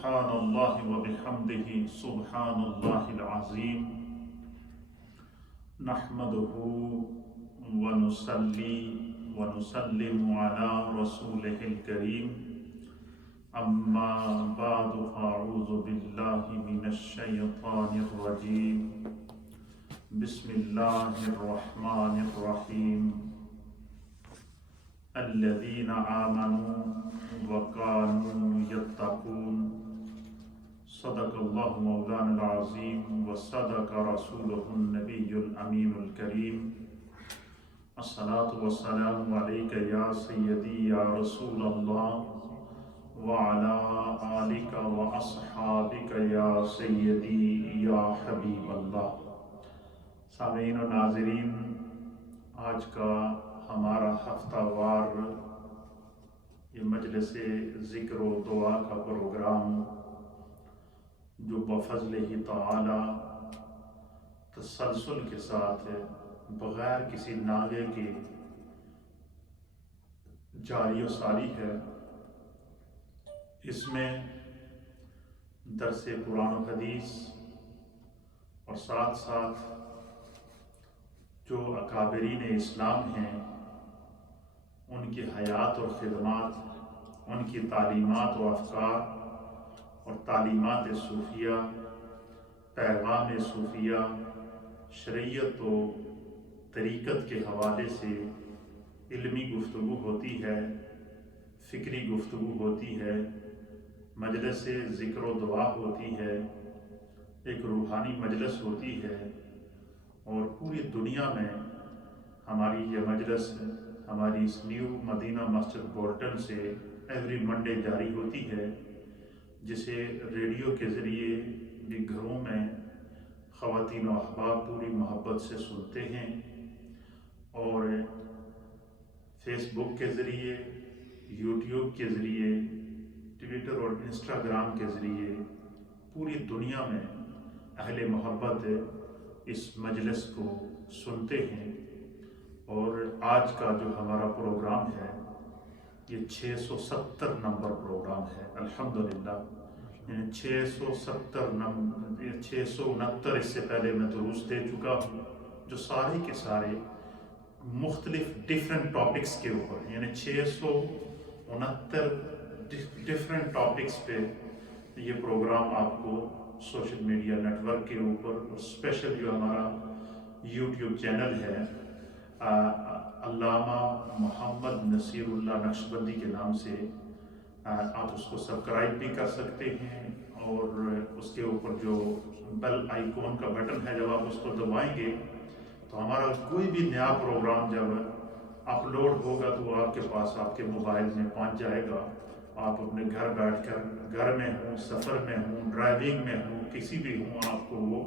سبحان اللہ وبحمدہ سبحان اللہ العظیم نحمدہ ونصلی ونسلم علی رسولہ الکریم اما بعد فاعوذ باللہ من الشیطان الرجیم بسم اللہ الرحمن الرحیم الذین آمنوا وكانوا يتقون صدق اللہ مولانا العظیم وصدق رسولہ النبی الامین الکریم الصلاة والسلام علیک یا سیدی یا رسول اللہ وعلی آلک واصحابک یا سیدی یا حبیب اللہ۔ سامعین و ناظرین، آج کا ہمارا ہفتہ وار یہ مجلس ذکر و دعا کا پروگرام جو بفضل ہی تعالی تسلسل کے ساتھ بغیر کسی ناغے کے جاری و ساری ہے، اس میں درس قرآن و حدیث اور ساتھ ساتھ جو اکابرین اسلام ہیں ان کی حیات اور خدمات، ان کی تعلیمات و افکار اور تعلیمات صوفیہ، پیغام صوفیہ، شریعت و طریقت کے حوالے سے علمی گفتگو ہوتی ہے، فکری گفتگو ہوتی ہے، مجلس ذکر و دعا ہوتی ہے، ایک روحانی مجلس ہوتی ہے، اور پوری دنیا میں ہماری یہ مجلس ہماری اس نیو مدینہ مسجد بولٹن سے ایوری منڈے جاری ہوتی ہے، جسے ریڈیو کے ذریعے بھی گھروں میں خواتین و احباب پوری محبت سے سنتے ہیں، اور فیس بک کے ذریعے، یوٹیوب کے ذریعے، ٹویٹر اور انسٹاگرام کے ذریعے پوری دنیا میں اہل محبت اس مجلس کو سنتے ہیں۔ اور آج کا جو ہمارا پروگرام ہے یہ 670 نمبر پروگرام ہے، الحمدللہ، یعنی 669 اس سے پہلے میں دروس دے چکا ہوں، جو سارے کے سارے مختلف ڈیفرنٹ ٹاپکس کے اوپر، یعنی 669 ڈیفرنٹ ٹاپکس پہ یہ پروگرام آپ کو سوشل میڈیا نیٹ ورک کے اوپر، اور اسپیشل جو ہمارا یوٹیوب چینل ہے علامہ محمد نصیر اللہ نقشبندی کے نام سے، آپ اس کو سبسکرائب بھی کر سکتے ہیں، اور اس کے اوپر جو بیل آئیکن کا بٹن ہے جب آپ اس کو دبائیں گے تو ہمارا کوئی بھی نیا پروگرام جب اپلوڈ ہوگا تو وہ آپ کے پاس آپ کے موبائل میں پہنچ جائے گا۔ آپ اپنے گھر بیٹھ کر، گھر میں ہوں، سفر میں ہوں، ڈرائیونگ میں ہوں، کسی بھی ہوں، آپ کو وہ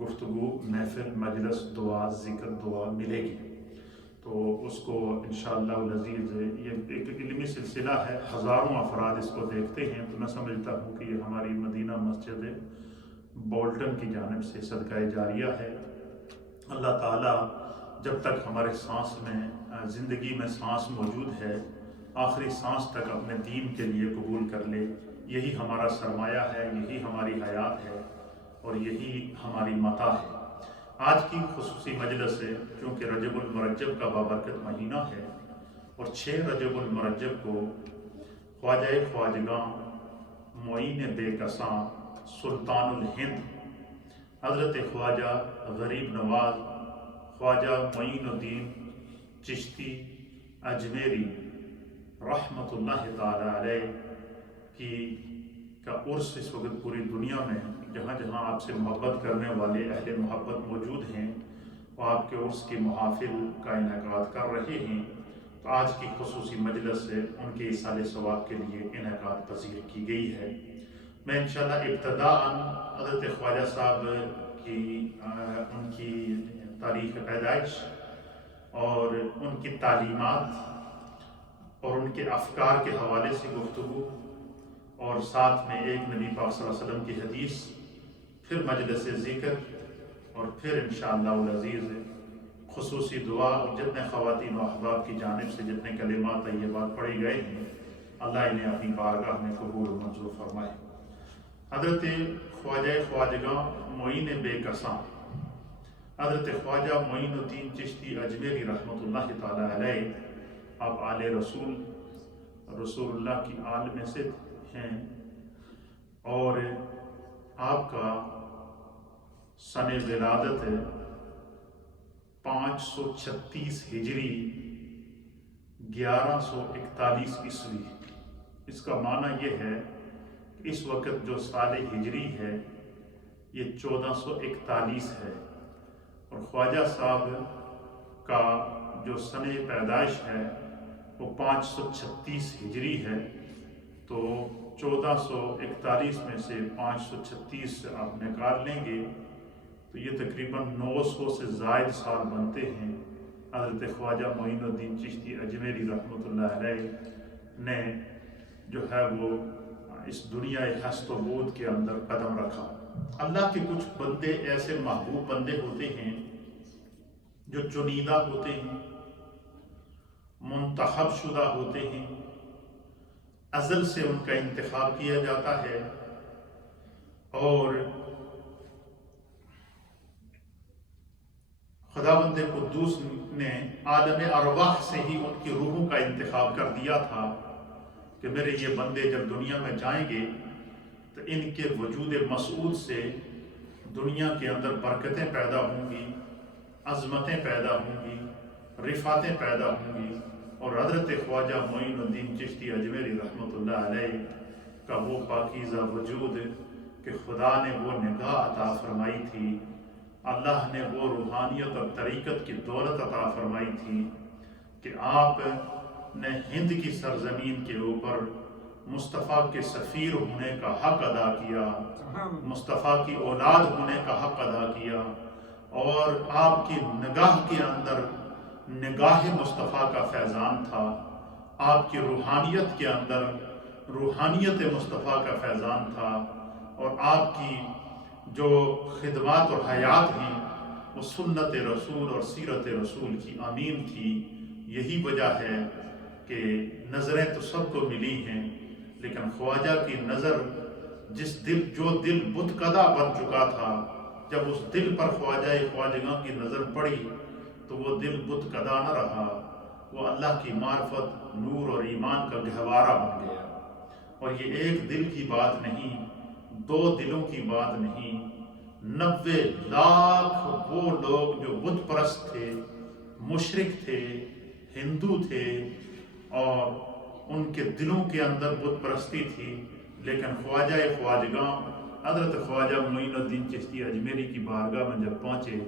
گفتگو، محفل، مجلس، دعا، ذکر، دعا ملے گی۔ تو اس کو انشاءاللہ العزیز، یہ ایک علمی سلسلہ ہے، ہزاروں افراد اس کو دیکھتے ہیں، تو میں سمجھتا ہوں کہ یہ ہماری مدینہ مسجد بولٹن کی جانب سے صدقہ جاریہ ہے۔ اللہ تعالیٰ جب تک ہمارے سانس میں، زندگی میں سانس موجود ہے، آخری سانس تک اپنے دین کے لیے قبول کر لے، یہی ہمارا سرمایہ ہے، یہی ہماری حیات ہے، اور یہی ہماری متاع ہے۔ آج کی خصوصی مجلس ہے کیونکہ رجب المرجب کا بابرکت مہینہ ہے، اور 6 رجب المرجب کو خواجہ خواجگاں، معین بے کساں، سلطان الہند حضرت خواجہ غریب نواز خواجہ معین الدین چشتی اجمیری رحمۃ اللہ تعالی علیہ کا عرس اس وقت پوری دنیا میں جہاں جہاں آپ سے محبت کرنے والے اہل محبت موجود ہیں، وہ آپ کے عرس کی محافل کا انعقاد کر رہے ہیں۔ تو آج کی خصوصی مجلس سے ان کے ایصال ثواب کے لیے انعقاد پذیر کی گئی ہے۔ میں انشاءاللہ ابتداءً حضرت خواجہ صاحب کی ان کی تاریخ پیدائش اور ان کی تعلیمات اور ان کے افکار کے حوالے سے گفتگو، اور ساتھ میں ایک نبی پاک صلی اللہ علیہ وسلم کی حدیث، پھر مجلس ذکر، اور پھر انشاءاللہ العزیز خصوصی دعا، اور جتنے خواتین و احباب کی جانب سے جتنے کلمات طیبات پڑھی گئے ہیں، اللہ انہیں اپنی بارگاہ میں قبول و منظور فرمائے۔ حضرت خواجہ خواجگاں معین بے کساں حضرت خواجہ معین الدین چشتی اجمیری رحمۃ اللہ تعالیٰ علیہ، آپ آل رسول اللہ کی آل میں سے ہیں، اور آپ کا سن ولادت 536 ہجری 1141 عیسوی۔ اس کا معنی یہ ہے کہ اس وقت جو سال ہجری ہے یہ 1441 ہے، اور خواجہ صاحب کا جو سن پیدائش ہے وہ 536 ہجری ہے، تو 1441 میں سے 536 سے آپ نکال لیں گے تو یہ تقریباً 900 سے زائد سال بنتے ہیں۔ حضرت خواجہ معین الدین چشتی اجمیری رحمۃ اللہ علیہ نے جو ہے وہ اس دنیا ہست و بود کے اندر قدم رکھا۔ اللہ کے کچھ بندے ایسے محبوب بندے ہوتے ہیں جو چنیدہ ہوتے ہیں، منتخب شدہ ہوتے ہیں، ازل سے ان کا انتخاب کیا جاتا ہے، اور خداوند قدوس نے عالم ارواح سے ہی ان کی روحوں کا انتخاب کر دیا تھا کہ میرے یہ بندے جب دنیا میں جائیں گے تو ان کے وجود مسعود سے دنیا کے اندر برکتیں پیدا ہوں گی، عظمتیں پیدا ہوں گی، رفعتیں پیدا ہوں گی، اور حضرت خواجہ معین الدین چشتی اجمیری رحمۃ اللہ علیہ کا وہ پاکیزہ وجود کہ خدا نے وہ نگاہ عطا فرمائی تھی، اللہ نے وہ روحانیت اور طریقت کی دولت عطا فرمائی تھی کہ آپ نے ہند کی سرزمین کے اوپر مصطفیٰ کے سفیر ہونے کا حق ادا کیا، مصطفیٰ کی اولاد ہونے کا حق ادا کیا، اور آپ کی نگاہ کے اندر نگاہ مصطفیٰ کا فیضان تھا، آپ کی روحانیت کے اندر روحانیت مصطفیٰ کا فیضان تھا، اور آپ کی جو خدمات اور حیات ہیں وہ سنت رسول اور سیرت رسول کی امین تھی۔ یہی وجہ ہے کہ نظریں تو سب کو ملی ہیں، لیکن خواجہ کی نظر جو دل بت کدہ بن چکا تھا، جب اس دل پر خواجہ خواجگاں کی نظر پڑی تو وہ دل بت کدہ نہ رہا، وہ اللہ کی معرفت، نور اور ایمان کا گہوارہ بن گیا۔ اور یہ ایک دل کی بات نہیں، 2 دلوں کی بات نہیں، 90 لاکھ وہ لوگ جو بت پرست تھے، مشرک تھے، ہندو تھے، اور ان کے دلوں کے اندر بت پرستی تھی، لیکن خواجہ خواجگاں حضرت خواجہ معین الدین چشتی اجمیری کی بارگاہ میں جب پہنچے،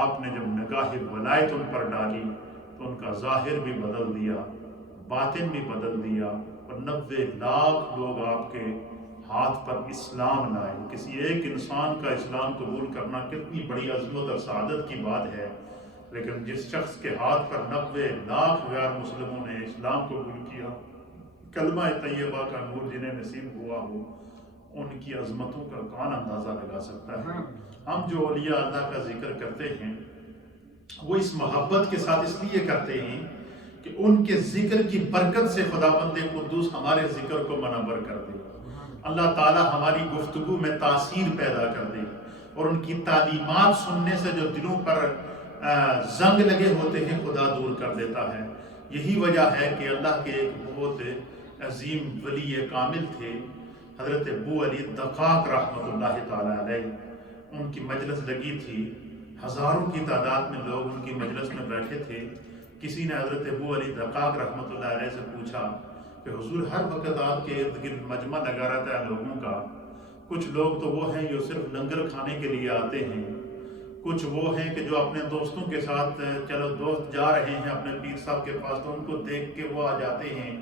آپ نے جب نگاہ ولایت ان پر ڈالی تو ان کا ظاہر بھی بدل دیا، باطن بھی بدل دیا، اور 90 لاکھ لوگ آپ کے ہاتھ پر اسلام لائے۔ کسی ایک انسان کا اسلام قبول کرنا کتنی بڑی عظمت اور سعادت کی بات ہے، لیکن جس شخص کے ہاتھ پر 90 لاکھ غیر مسلموں نے اسلام قبول کیا، کلمہ طیبہ کا نور جنہیں نصیب ہوا ہو، ان کی عظمتوں کا کون اندازہ لگا سکتا ہے۔ ہم جو اولیاء اللہ کا ذکر کرتے ہیں وہ اس محبت کے ساتھ اس لیے کرتے ہیں کہ ان کے ذکر کی برکت سے خداوند قدوس ہمارے ذکر کو منور کر دے، اللہ تعالی ہماری گفتگو میں تاثیر پیدا کر دے، اور ان کی تعلیمات سننے سے جو دلوں پر زنگ لگے ہوتے ہیں خدا دور کر دیتا ہے۔ یہی وجہ ہے کہ اللہ کے ایک بہت عظیم ولی کامل تھے، حضرت ابو علی دقاق رحمۃ اللہ تعالی علیہ، ان کی مجلس لگی تھی، ہزاروں کی تعداد میں لوگ ان کی مجلس میں بیٹھے تھے۔ کسی نے حضرت ابو علی دقاق رحمۃ اللہ علیہ سے پوچھا کہ حضور ہر وقت آپ کے ارد گرد مجمع لگا رہتا ہے لوگوں کا، کچھ لوگ تو وہ ہیں جو صرف لنگر کھانے کے لیے آتے ہیں، کچھ وہ ہیں کہ جو اپنے دوستوں کے ساتھ چلو دوست جا رہے ہیں اپنے پیر صاحب کے پاس تو ان کو دیکھ کے وہ آ جاتے ہیں،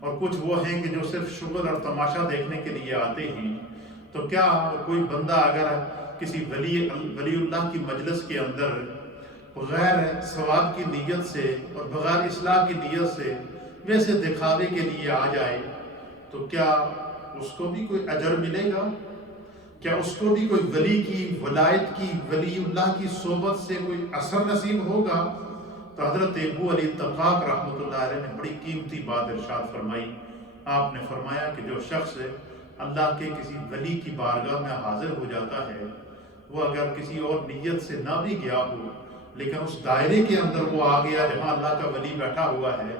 اور کچھ وہ ہیں کہ جو صرف شغل اور تماشا دیکھنے کے لیے آتے ہیں۔ تو کیا کوئی بندہ اگر کسی ولی اللہ کی مجلس کے اندر بغیر ثواب کی نیت سے اور بغیر اصلاح کی نیت سے ویسے دکھاوے کے لیے آ جائے تو کیا اس کو بھی کوئی اجر ملے گا؟ کیا اس کو بھی کوئی ولی کی ولایت کی، ولی اللہ کی صحبت سے کوئی اثر نصیب ہوگا؟ تو حضرت ابو علی دقاق رحمۃ اللہ علیہ نے بڑی قیمتی بات ارشاد فرمائی۔ آپ نے فرمایا کہ جو شخص اللہ کے کسی ولی کی بارگاہ میں حاضر ہو جاتا ہے، وہ اگر کسی اور نیت سے نہ بھی گیا ہو لیکن اس دائرے کے اندر وہ آ گیا جہاں اللہ کا ولی بیٹھا ہوا ہے،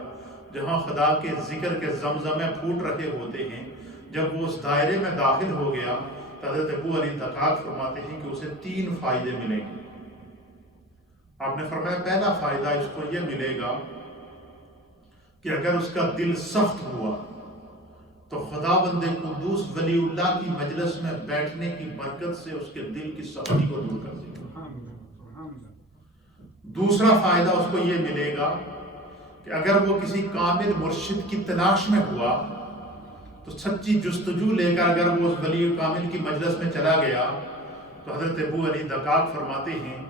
جہاں خدا کے ذکر کے زمزمے پھوٹ رہے ہوتے ہیں، جب وہ اس دائرے میں داخل ہو گیا تو حضرت ابو علی دقاق فرماتے ہیں کہ اسے 3 فائدے ملیں گے۔ آپ نے فرمایا پہلا فائدہ اس کو یہ ملے گا کہ اگر اس کا دل سخت ہوا تو خدا بند قدوس ولی اللہ کی مجلس میں بیٹھنے کی برکت سے اس کے دل کی سختی کو دور کر دے گا۔ دوسرا فائدہ اس کو یہ ملے گا کہ اگر وہ کسی کامل مرشد کی تلاش میں ہوا تو سچی جستجو لے کر اگر وہ اس ولی کامل کی مجلس میں چلا گیا تو حضرت ابو علی دقاق فرماتے ہیں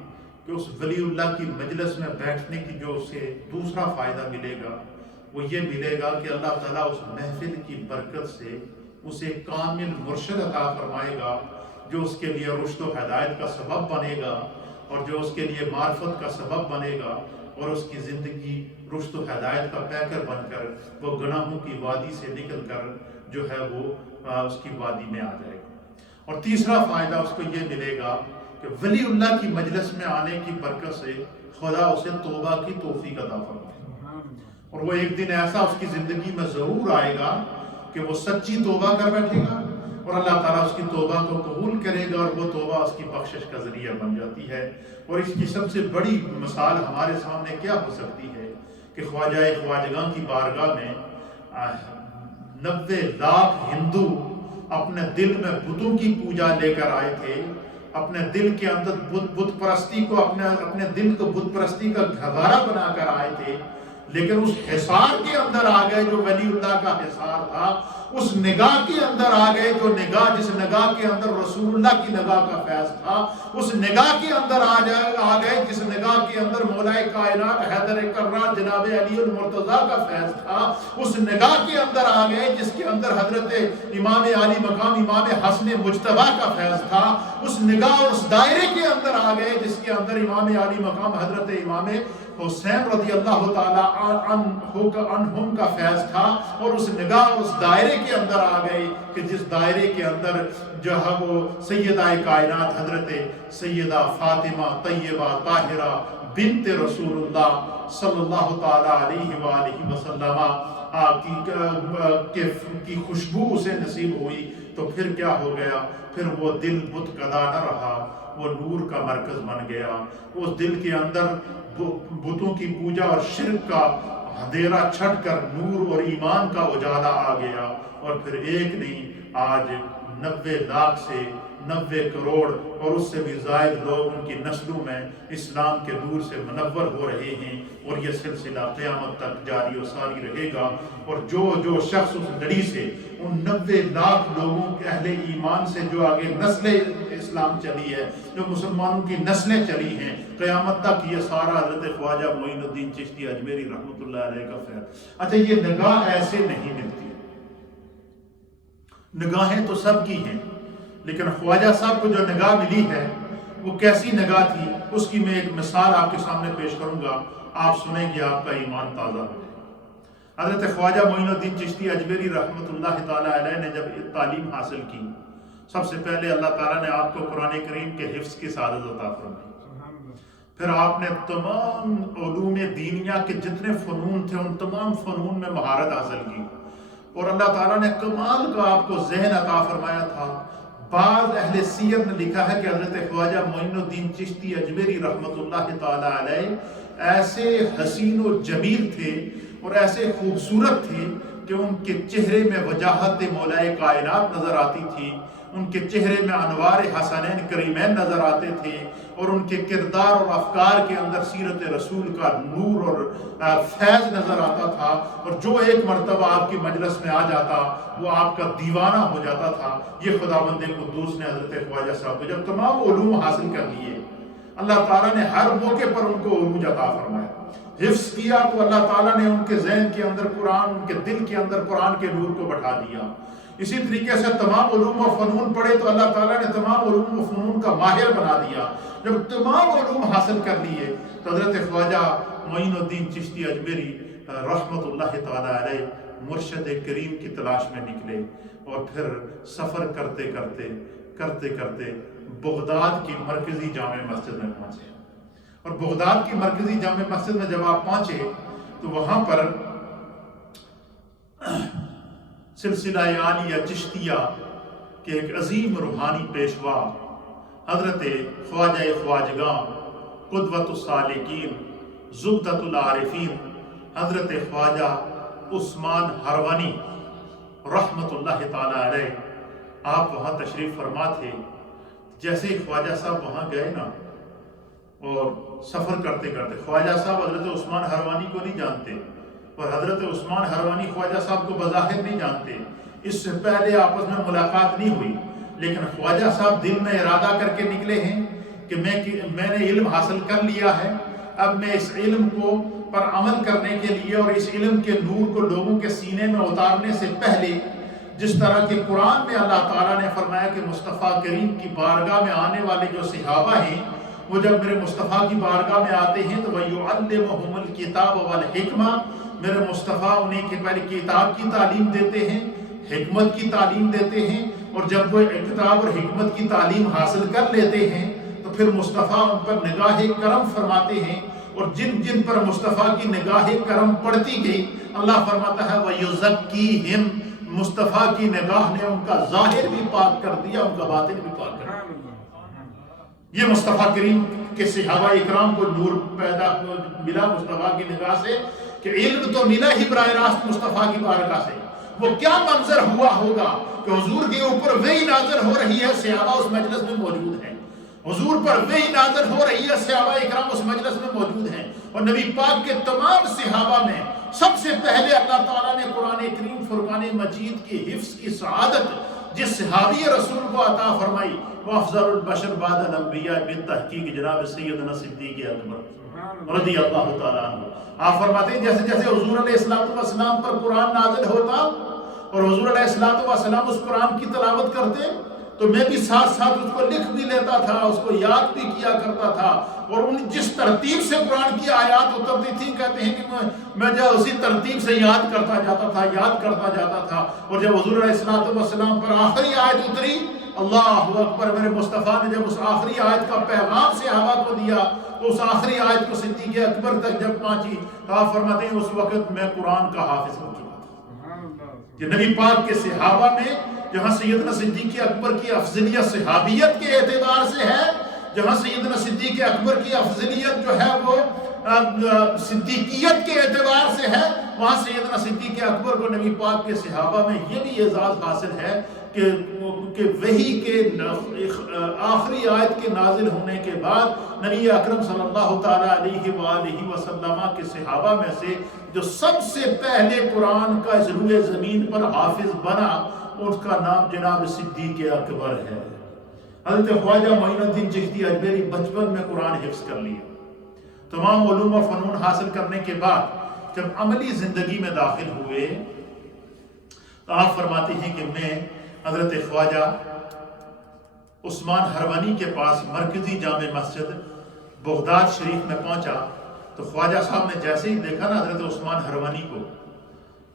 کہ اس ولی اللہ کی مجلس میں بیٹھنے کی جو اسے دوسرا فائدہ ملے گا وہ یہ ملے گا کہ اللہ تعالیٰ اس محفل کی برکت سے اسے کامل مرشد عطا فرمائے گا جو اس کے لیے رشد و ہدایت کا سبب بنے گا اور جو اس کے لیے معرفت کا سبب بنے گا اور اس کی زندگی رشد و ہدایت کا پیکر بن کر وہ گناہوں کی وادی سے نکل کر جو ہے وہ اس کی وادی میں آ جائے گا۔ اور تیسرا فائدہ اس کو یہ ملے گا کہ ولی اللہ کی مجلس میں آنے کی برکت سے خدا اسے توبہ کی توفیق عطا فرمائے، اور وہ ایک دن ایسا اس کی زندگی میں ضرور آئے گا کہ وہ سچی توبہ کر بیٹھے گا اور اللہ تعالیٰ اس کی توبہ کو قبول کرے گا اور وہ توبہ اس کی بخشش کا ذریعہ بن جاتی ہے۔ اور اس کی سب سے بڑی مثال ہمارے سامنے کیا ہو سکتی ہے کہ خواجہ خواجگاں کی بارگاہ میں 90 لاکھ ہندو اپنے دل میں بتوں کی پوجا لے کر آئے تھے، اپنے دل کے اندر بت پرستی کو اپنے دل کو بت پرستی کا گہوارہ بنا کر آئے تھے، لیکن اس حصار کے اندر آ گئے جو ولی اللہ کا حصار تھا، اس نگاہ کے اندر آ گئے جو نگاہ جس نگاہ کے اندر رسول اللہ کی نگاہ کا فیض تھا، اس نگاہ کے اندر آ گئے جس نگاہ کے اندر مولا کائنات حیدر کرار جناب علی المرتضیٰ کا فیض تھا، اس نگاہ کے اندر آ گئے جس کے اندر حضرت امام علی مقام امام حسن مجتبیٰ کا فیض تھا، اس نگاہ اور اس دائرے کے اندر آ گئے جس کے اندر امام علی مقام حضرت امام حسین رضی اللہ تعالیٰ عنہم کا فیض تھا، اور اس نگاہ اور اس دائرے کے اندر آ گئے کہ جس دائرے کے اندر جو ہے وہ سیدہ کائنات حضرت سیدہ فاطمہ طیبہ طاہرہ بنت رسول اللہ صلی اللہ تعالیٰ علیہ وآلہ وسلم کی خوشبو اسے نصیب ہوئی، تو پھر کیا ہو گیا؟ پھر وہ دل بت کدا نہ رہا، وہ نور کا مرکز بن گیا۔ اس دل کے اندر بتوں کی پوجا اور شرک کا اندھیرا چھٹ کر نور اور ایمان کا اجالا آ گیا، اور پھر ایک نہیں آج 90 لاکھ سے 90 کروڑ اور اس سے بھی زائد لوگ ان کی نسلوں میں اسلام کے نور سے منور ہو رہے ہیں، اور یہ سلسلہ قیامت تک جاری و ساری رہے گا۔ اور جو شخص اس لڑی سے ان 90 لاکھ لوگوں کے اہل ایمان سے جو آگے نسل اسلام چلی ہے، جو مسلمانوں کی نسلیں چلی ہیں قیامت تک، یہ سارا حضرت خواجہ معین الدین چشتی اجمیری رحمۃ اللہ علیہ کا فیض۔ اچھا، یہ نگاہ ایسے نہیں ملتی، نگاہیں تو سب کی ہیں، لیکن خواجہ صاحب کو جو نگاہ ملی ہے وہ کیسی نگاہ تھی، اس کی میں ایک مثال آپ کے سامنے پیش کروں گا، آپ سنیں گے آپ کا ایمان تازہ ہو جائے گا۔ حضرت خواجہ معین الدین چشتی اجمیری رحمۃ اللہ تعالیٰ علیہ نے جب تعلیم حاصل کی، سب سے پہلے اللہ تعالیٰ نے آپ کو قرآن کریم کے حفظ کی سعادت عطا فرمائی، پھر آپ نے تمام علوم دینیہ کے جتنے فنون تھے ان تمام فنون میں مہارت حاصل کی، اور اللہ تعالیٰ نے کمال کا آپ کو ذہن عطا فرمایا تھا۔ بعض اہل سیرت نے لکھا ہے کہ حضرت خواجہ معین الدین چشتی اجمیری رحمۃ اللہ تعالیٰ علیہ ایسے حسین و جمیل تھے اور ایسے خوبصورت تھے کہ ان کے چہرے میں وجاہت مولا کائنات نظر آتی تھی، ان کے چہرے میں انوار حسنین کریمین نظر آتے تھے، اور ان کے کردار اور افکار کے اندر سیرت رسول کا نور اور فیض نظر آتا تھا، اور جو ایک مرتبہ آپ کی مجلس میں آ جاتا وہ آپ کا دیوانہ ہو جاتا تھا۔ یہ خداوند قدوس نے حضرت خواجہ صاحب کو جب تمام علوم حاصل کر لیے، اللہ تعالیٰ نے ہر موقع پر ان کو عروج عطا فرمایا، حفظ کیا، تو اللہ تعالیٰ نے ان کے ذہن کے اندر قرآن، ان کے دل کے اندر قرآن کے نور کو بٹھا دیا۔ اسی طریقے سے تمام علوم و فنون پڑھے تو اللہ تعالیٰ نے تمام علوم و فنون کا ماہر بنا دیا۔ جب تمام علوم حاصل کر لیے تو حضرت خواجہ معین الدین چشتی اجمیری رحمۃ اللہ تعالیٰ علیہ مرشد کریم کی تلاش میں نکلے۔ اور پھر سفر کرتے کرتے بغداد کی مرکزی جامع مسجد میں پہنچے، اور بغداد کی مرکزی جامع مسجد میں جب آپ پہنچے تو وہاں پر سلسلہ عالیہ چشتیہ کے ایک عظیم روحانی پیشوا حضرت خواجہ خواجگاں قدوۃ السالکین زبدۃ العارفین حضرت خواجہ عثمان ہروانی رحمت اللہ تعالی علیہ آپ وہاں تشریف فرما تھے۔ جیسے ہی خواجہ صاحب وہاں گئے نا، اور سفر کرتے خواجہ صاحب حضرت عثمان ہروانی کو نہیں جانتے، اور حضرت عثمان ہروانی خواجہ صاحب کو بظاہر نہیں جانتے، اس سے پہلے آپس میں ملاقات نہیں ہوئی، لیکن خواجہ صاحب دل میں ارادہ کر کے نکلے ہیں کہ میں نے علم حاصل کر لیا ہے، اب میں اس علم کو پر عمل کرنے کے لیے اور اس علم کے نور کو لوگوں کے سینے میں اتارنے سے پہلے، جس طرح کہ قرآن میں اللہ تعالیٰ نے فرمایا کہ مصطفیٰ کریم کی بارگاہ میں آنے والے جو صحابہ ہیں وہ جب میرے مصطفیٰ کی بارگاہ میں آتے ہیں تو وَيُعَلِّمُهُمُ الْكِتَابَ وَالْحِكْمَةَ، میرے مصطفیٰ انہیں کے پہلے کتاب کی تعلیم دیتے ہیں، حکمت کی تعلیم دیتے ہیں، اور جب وہ کتاب اور حکمت کی تعلیم حاصل کر لیتے ہیں تو پھر مصطفیٰ ان پر نگاہ کرم فرماتے ہیں، اور جن پر مصطفیٰ کی نگاہ کرم پڑتی گئی اللہ فرماتا ہے وَيُزَكِّيهِمْ، مصطفیٰ کی نگاہ نے ان کا ظاہر بھی پاک کر دیا، ان کا باطن بھی پاک کر دیا۔ یہ مصطفیٰ کریم کے صحابہ اکرام کو نور پیدا ملا مصطفیٰ کی نگاہ سے، کہ علم تو ملا ہی براہ راست مصطفیٰ کی بارگاہ سے، وہ کیا منظر ہوا ہوگا کہ حضور کے اوپر وحی نازل ہو رہی ہے، صحابہ اس مجلس میں موجود ہیں، حضور پر وحی نازل ہو رہی ہے، صحابہ اکرام اس مجلس میں موجود ہیں، اور نبی پاک کے تمام صحابہ میں سب سے پہلے اللہ تعالیٰ نے قرآن کریم فرقان مجید کی حفظ کی سعادت جس صحابی رسول کو عطا فرمائی وہ افضل البشر بعد الانبیاء بالتحقیق جناب سیدنا صدیق اکبر رضی اللہ تعالیٰ عنہ۔ آپ فرماتے ہیں جیسے جیسے حضور علیہ السلام پر قرآن نازل ہوتا اور حضور علیہ السلام اس قرآن کی تلاوت کرتے تو میں بھی ساتھ ساتھ اس کو لکھ بھی لیتا تھا، اس کو یاد بھی کیا کرتا تھا، اور جس ترتیب سے قرآن کی آیات اترتی تھی کہتے ہیں کہ میں جو اسی ترتیب سے یاد کرتا جاتا تھا، اور جب حضور علیہ السلام پر آخری آیت اتری اللہ اکبر، میرے مصطفیٰ نے جب اس آخری آیت کا پیغام صحابہ کو دیا تو اس آخری آیت کو صدیق اکبر تک جب پہنچی تو آپ فرماتے ہیں اس وقت میں قرآن کا حافظ ہو چکا تھا۔ کہ نبی پاک کے صحابہ میں جہاں سیدنا صدیق اکبر کی افضلیت صحابیت کے اعتبار سے ہے، جہاں سیدنا صدیق اکبر کی افضلیت جو ہے وہ صدیقیت کے اعتبار سے ہے، وہاں سیدنا صدیق اکبر کو نبی پاک کے صحابہ میں یہ بھی اعزاز حاصل ہے کہ وحی کے آخری آیت کے نازل ہونے کے بعد نبی اکرم صلی اللہ تعالیٰ علیہ وآلہ وسلم کے صحابہ میں سے جو سب سے پہلے قرآن کا اس روئے زمین پر حافظ بنا اس کا نام جناب صدیق اکبر ہے۔ حضرت خواجہ معین الدین چشتی اجمیری بچپن میں قرآن حفظ کر لیا، تمام علوم و فنون حاصل کرنے کے بعد جب عملی زندگی میں داخل ہوئے تو آپ فرماتے ہیں کہ میں حضرت خواجہ عثمان ہروانی کے پاس مرکزی جامع مسجد بغداد شریف میں پہنچا تو خواجہ صاحب نے جیسے ہی دیکھا نا حضرت عثمان ہروانی کو،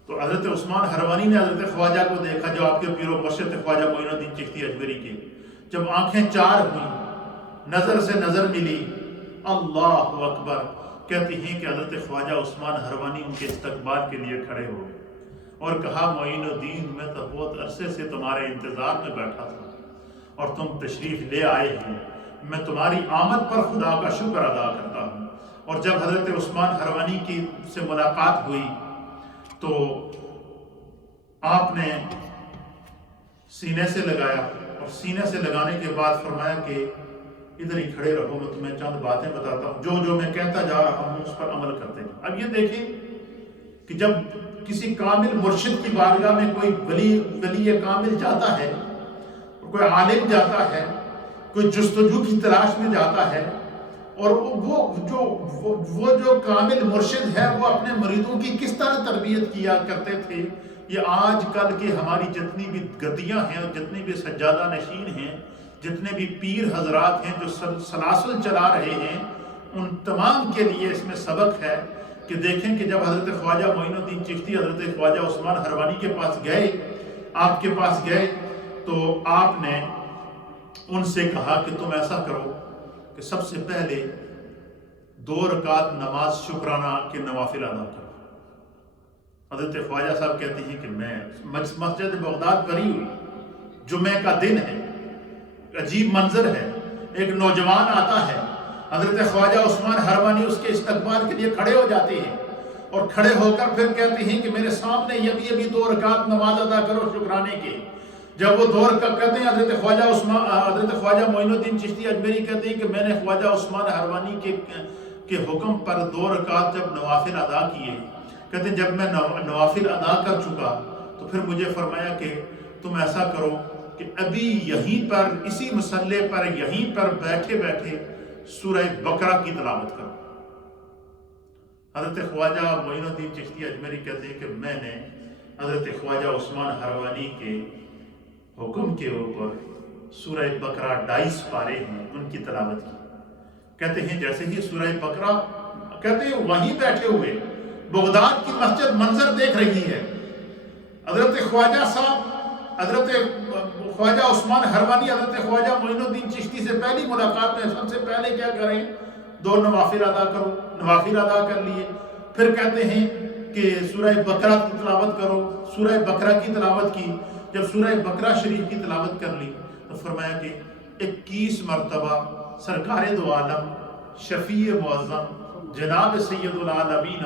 تو حضرت عثمان ہروانی نے حضرت خواجہ کو دیکھا جو آپ کے پیر و مرشد تھے خواجہ معین الدین چشتی اجمیری کے، جب آنکھیں چار ہوئیں، نظر سے نظر ملی، اللہ اکبر، کہتی ہیں کہ حضرت خواجہ عثمان ہروانی ان کے استقبال کے لیے کھڑے ہو گئے اور کہا معین الدین میں تو بہت عرصے سے تمہارے انتظار میں بیٹھا تھا اور تم تشریف لے آئے ہیں، میں تمہاری آمد پر خدا کا شکر ادا کرتا ہوں۔ اور جب حضرت عثمان ہروانی کی سے ملاقات ہوئی تو آپ نے سینے سے لگایا اور سینے سے لگانے کے بعد فرمایا کہ ادھر ہی کھڑے رہو، میں تمہیں چند باتیں بتاتا ہوں، جو میں کہتا جا رہا ہوں اس پر عمل کرتے ہیں۔ اب یہ دیکھیں کہ جب کسی کامل مرشد کی بارگاہ میں کوئی ولی کامل جاتا ہے، کوئی عالم جاتا ہے، کوئی جستجو کی تلاش میں جاتا ہے، اور وہ جو کامل مرشد ہے وہ اپنے مریدوں کی کس طرح تربیت کیا کرتے تھے، یہ آج کل کے ہماری جتنی بھی گدیاں ہیں، جتنے بھی سجادہ نشین ہیں، جتنے بھی پیر حضرات ہیں جو سلاسل چلا رہے ہیں، ان تمام کے لیے اس میں سبق ہے کہ دیکھیں کہ جب حضرت خواجہ معین الدین چشتی حضرت خواجہ عثمان ہروانی کے پاس گئے آپ کے پاس گئے تو آپ نے ان سے کہا کہ تم ایسا کرو کہ سب سے پہلے 2 رکعت نماز شکرانہ کے نوافل ادا کرو۔ حضرت خواجہ صاحب کہتے ہیں کہ میں مسجد بغداد بھری ہوئی، جمعہ کا دن ہے، عجیب منظر ہے، ایک نوجوان آتا ہے، حضرت خواجہ عثمان حروانی اس کے استقبال کے لیے کھڑے ہو جاتے ہیں اور کھڑے ہو کر پھر کہتے ہیں کہ میرے سامنے ابھی 2 رکعت نماز ادا کرو شکرانے کے۔ جب وہ 2 رکعت کہتے ہیں، حضرت خواجہ معین الدین چشتی اجمیری کہتے ہیں کہ میں نے خواجہ عثمان حروانی کے حکم پر 2 رکعت جب نوافل ادا کیے، کہتے ہیں جب میں نوافل ادا کر چکا تو پھر مجھے فرمایا کہ تم ایسا کرو کہ ابھی یہیں پر اسی مصلے پر یہیں پر بیٹھے بیٹھے سورہ بقرہ کی تلاوت کرو۔ حضرت خواجہ معین الدین چشتی اجمیری کہتے ہیں کہ میں نے حضرت خواجہ عثمان حروانی کے حکم کے اوپر سورہ بقرہ 22 پارے ہیں ان کی تلاوت کی۔ کہتے ہیں جیسے ہی سورہ بقرہ، کہتے ہیں وہیں بیٹھے ہوئے بغداد کی مسجد منظر دیکھ رہی ہے، حضرت خواجہ صاحب، حضرت خواجہ عثمان حروانی حضرت خواجہ معین الدین چشتی سے پہلی ملاقات میں سب سے پہلے کیا کریں، 2 نوافل ادا کرو، نوافل ادا کر لیے، پھر کہتے ہیں کہ سورہ بقرہ کی تلاوت کرو، سورہ بقرہ کی تلاوت کی۔ جب سورہ بقرہ شریف کی تلاوت کر لی تو فرمایا کہ 21 مرتبہ سرکار دو عالم شفیع معظم جناب سید العالمین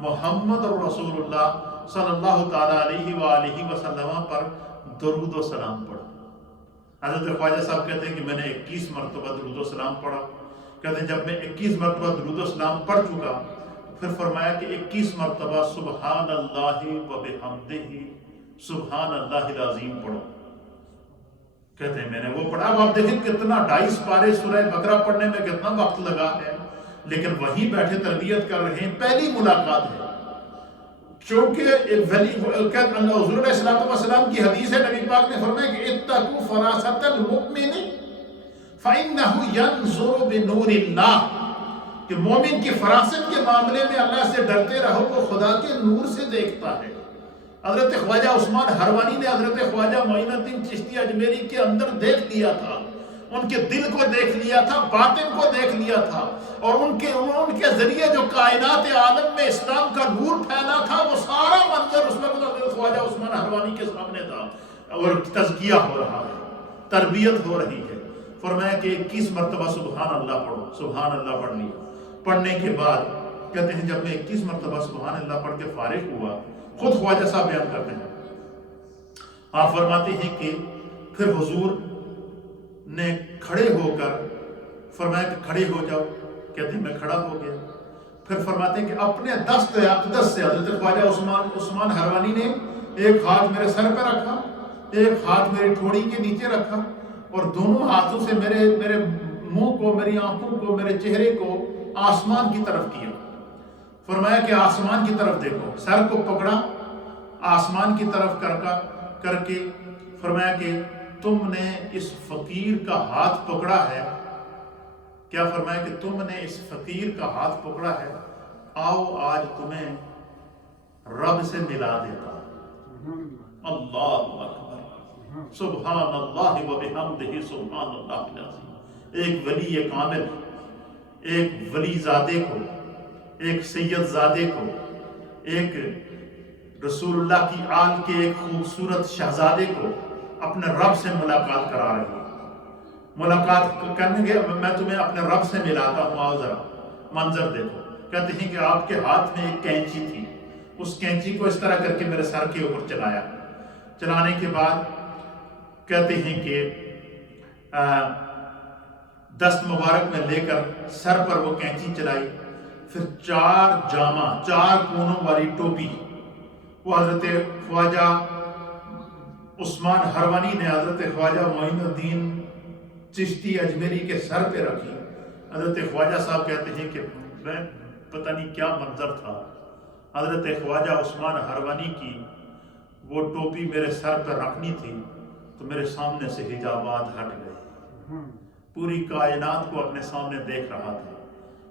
محمد رسول اللہ صلی اللہ تعالیٰ علیہ وآلہ وسلم پر درود و سلام پڑھا۔ حضرت خواجہ صاحب کہتے ہیں کہ میں نے 21 مرتبہ درود و سلام پڑھا۔ کہتے ہیں جب میں 21 مرتبہ درود و سلام پڑھ چکا پھر فرمایا کہ 21 مرتبہ سبحان اللہ و بحمدہ سبحان اللہ العظیم پڑھو۔ کہتے ہیں میں نے وہ پڑھا۔ اب آپ دیکھیں کتنا 22 پارے سورہ بقرہ پڑھنے میں کتنا وقت لگا ہے، لیکن وہیں بیٹھے تربیت کر رہے ہیں، پہلی ملاقات ہے۔ چونکہ حضور علیہ السلام کی حدیث ہے، نبی پاک نے فرمایا کہ اتقوا فراست المؤمن فإنه ينظر بنور اللہ، کہ مومن کی فراست کے معاملے میں اللہ سے ڈرتے رہو، وہ خدا کے نور سے دیکھتا ہے۔ حضرت خواجہ عثمان حروانی نے حضرت خواجہ معین الدین چشتی اجمیری کے اندر دیکھ لیا تھا، ان کے دل کو دیکھ لیا تھا، باطن کو دیکھ لیا تھا، اور ان کے ذریعے جو کائنات عالم میں اسلام کا نور پھیلا تھا، وہ سارا منظر اس وقت حضرت خواجہ عثمان حروانی کے سامنے تھا، اور تزکیہ ہو رہا ہے، تربیت ہو رہی ہے۔ فرمایا کہ 21 مرتبہ سبحان اللہ پڑھو، سبحان اللہ پڑھ لیا۔ پڑھنے کے بعد کہتے ہیں جب میں 21 مرتبہ سبحان اللہ پڑھ کے فارغ ہوا، خود خواجہ صاحب بیان کرتے ہیں، آپ فرماتے ہیں کہ پھر حضور نے کھڑے ہو کر فرمایا کہ کھڑے ہو جاؤ۔ کہتے ہیں میں کھڑا ہو گیا۔ پھر فرماتے ہیں کہ اپنے دست اقدس سے حضرت خواجہ عثمان حروانی نے ایک ہاتھ میرے سر پہ رکھا، ایک ہاتھ میری ٹھوڑی کے نیچے رکھا، اور دونوں ہاتھوں سے میرے منہ کو، میری آنکھوں کو، میرے چہرے کو آسمان کی طرف کیا۔ فرمایا کہ آسمان کی طرف دیکھو، سر کو پکڑا آسمان کی طرف کر کے فرمایا کہ تم نے اس فقیر کا ہاتھ پکڑا ہے، کیا فرمایا کہ تم نے اس فقیر کا ہاتھ پکڑا ہے، آؤ آج تمہیں رب سے ملا دیتا ہوں۔ اللہ اکبر، سبحان اللہ و بحمدہ سبحان اللہ العظیم۔ ایک ولی کامل، ایک ولی زادے کو، ایک سید زادے کو، ایک رسول اللہ کی آل کے ایک خوبصورت شہزادے کو اپنے رب سے ملاقات کرا رہی ہے۔ ملاقات کرنے گے، میں تمہیں اپنے رب سے ملاتا ہوں، آؤ ذرا منظر دیکھو۔ کہتے ہیں کہ آپ کے ہاتھ میں ایک کینچی تھی، اس کینچی کو اس طرح کر کے میرے سر کے اوپر چلایا۔ چلانے کے بعد کہتے ہیں کہ دست مبارک میں لے کر سر پر وہ کینچی چلائی، پھر 4 جامہ، 4 کونوں والی ٹوپی وہ حضرت خواجہ عثمان حروانی نے حضرت خواجہ معین الدین چشتی اجمیری کے سر پہ رکھی۔ حضرت خواجہ صاحب کہتے ہیں کہ میں پتہ نہیں کیا منظر تھا، حضرت خواجہ عثمان حروانی کی وہ ٹوپی میرے سر پہ رکھنی تھی تو میرے سامنے سے حجابات ہٹ گئے، پوری کائنات کو اپنے سامنے دیکھ رہا تھا۔